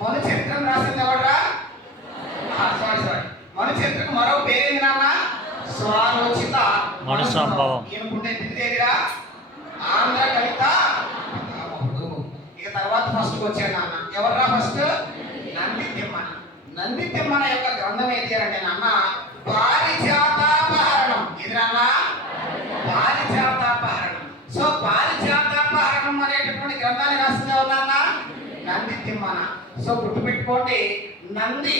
మను చరిత్రం రాసింది ఎవడరా? Sorry sorry, మను చరిత్రకు మరో పేరేంది నాన్న? స్వరోచిత మను సంభవం. ఈయనకుంటే తిరిగేదిరా ఆంధ్ర కవిత. ఇక తర్వాత ఫస్ట్ వచ్చాడు నాన్న. ఎవర్రా ఫస్ట్? నంది తిమ్మన. నంది తిమ్మన యొక్క గ్రంథం ఏది అంటే నాన్న పారిజాతాపహరణం. ఇది నాన్న పారిజాతాపహరణం. సో పారిజాతాపహరణం అనేటటువంటి గ్రంథాన్ని రాసింది ఎవరు నాన్న? నంది తిమ్మన. సో గుర్తుపెట్టుకోండి, నంది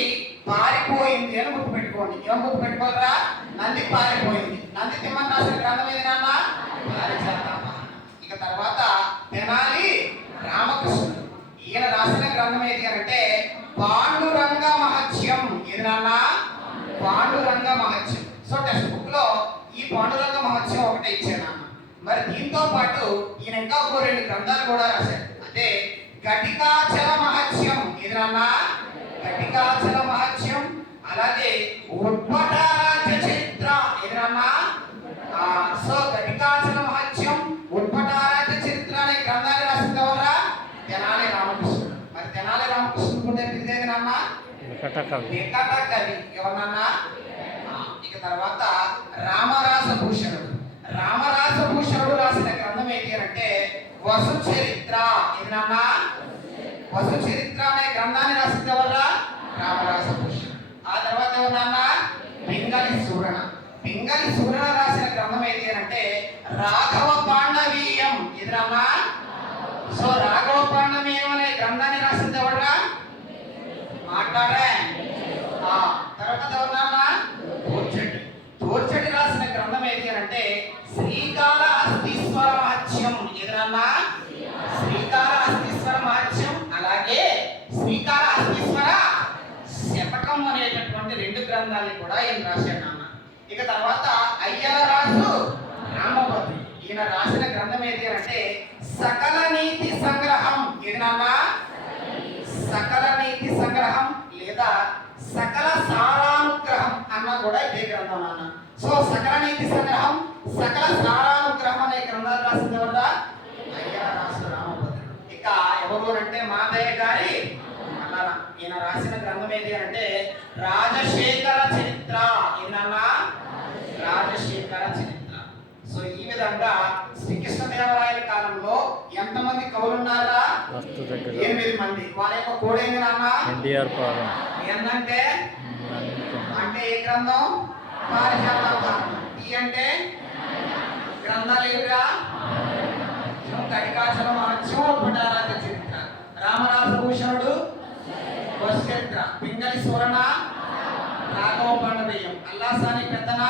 పారిపోయింది అని గుర్తుపెట్టుకోండి. ఏమో గుర్తుపెట్టుకోరా? నంది పారిపోయింది. నంది తిమ్మన రాసిన గ్రంథం ఏది నాన్న? పారిజాతాపహరణం. ఇక తర్వాత తెనాలి రామకృష్ణుడు. ఈయన రాసిన గ్రంథం ఏది అంటే పాండురంగ మహత్యం. ఏది నాన్న? పాండురంగ మహత్యం. సో టెక్స్ట్ బుక్ లో ఈ పాండురంగ మహత్యం ఒకటే ఇచ్చాను నాన్న. మరి దీంతో పాటు ఈయన ఇంకా ఒక 2 గ్రంథాలు కూడా రాశారు. అంటే ఘటికాచల మహత్యం. ఏది నాన్న? ఘటికాచల మహత్యం. అలాగే ఉద్భటారాజ్య చరిత్ర. ఏది నాన్న? సో ఘటికాచల మహత్యం, ఉద్భటారాజ్య చరిత్ర అనే గ్రంథాన్ని రాసింది ఎవరా? తెనాలి రామకృష్ణుడు. మరి తెనాలి రామకృష్ణుడు కూడా పిలిచేది నాన్న వికట కవి. ఎవరన్నా? ఇక తర్వాత రామరాసభూషణుడు. రామరాసభూషణుడు రాసిన గ్రంథం ఏంటి అంటే వసు చరిత్ర. ఇది నాన్న వసు చరిత్ర అనే గ్రంథాన్ని రాసింది ఎవరా? రామరాసభూషణుడు. ఆ తర్వాత ఎవరన్నా? పింగళి సూరణ. పింగళి సూరణ రాసిన గ్రంథం ఏంటి అంటే రాఘవ పాండవీయం. ఇది నాన్న. సో రాఘవ పాండవీయం అనే గ్రంథాన్ని రాసింది ఎవరా? మాట్లాడే. తర్వాత ఎవరన్నా? తోర్చటి. తోర్చటి రాసిన గ్రంథం ఏది అంటే శ్రీకాళహస్తీశ్వర మహత్యం. ఎదురన్నా? శ్రీకాళహస్తీశ్వర మహత్యం. అలాగే శ్రీకాళహస్తీశ్వర శతకం అనేటటువంటి 2 గ్రంథాలని కూడా ఈయన రాశాడు నాన్న. ఇక తర్వాత అయ్యల రాసు రామభద్రుడు. ఈయన రాసిన గ్రంథం ఏది అంటే సకల నీతి సంగ్రహం. ఏది నాన్న? సకల నీతి సంగ్రహం లేదా సకల సారానుగ్రహం అన్న కూడా ఇదే గ్రంథం నాన్న. సో సకల నీతి సంగ్రహం, సకల సారానుగ్రహం అనే గ్రంథాలు రాసింది ఎవరా? అయ్యల రాసు రామభద్రుడు. ఇక ఎవరు అంటే మాదయ్య గారి మల్లన. ఈయన రాసిన గ్రంథం ఏది అంటే రాజశేఖర చరిత్ర. ఏంటన్నా? రాజశేఖర చరిత్ర. సో ఈ విధంగా శ్రీకృష్ణదేవరాయల కాలంలో ఎంతమంది కవులు ఉన్నారా? 8 మంది. వాళ్ళ యొక్క కోడ్ ఏంటి నాన్న? ఎన్టీఆర్ పాలన. ఏంటంటే అంటే ఏ గ్రంథం? పారిజాతాపహరణం. ఈ అంటే గ్రంథాలు ఏవిరా? ఘటికాచల మహత్యం, ఉద్భటారాజ్య చరిత్ర. రామరాసభూషణుడు వసు చరిత్ర. పింగళి సూరణ, రాఘవ పాండవీయం. అల్లాసాని పెద్దన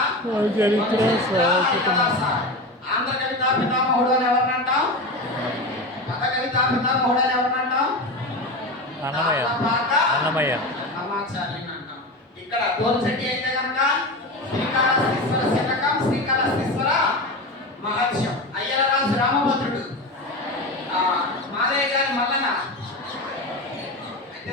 ఆంధ్ర కవితా పితామహుడు అని ఎవరిని అంటాం? పద కవితా పితామహుడు అని ఎవరిని అంటాం? అన్నమయ్య అన్నమాచార్యుని అంటాం. ఇక్కడ తోర్చటి అయితే కనుక శ్రీకాళహస్తీశ్వర శతకం, శ్రీకాళహస్తీశ్వర మహత్యం. అయ్యల రాజు రామభద్రుడు, మాదయ్య గారి మల్లన. అయితే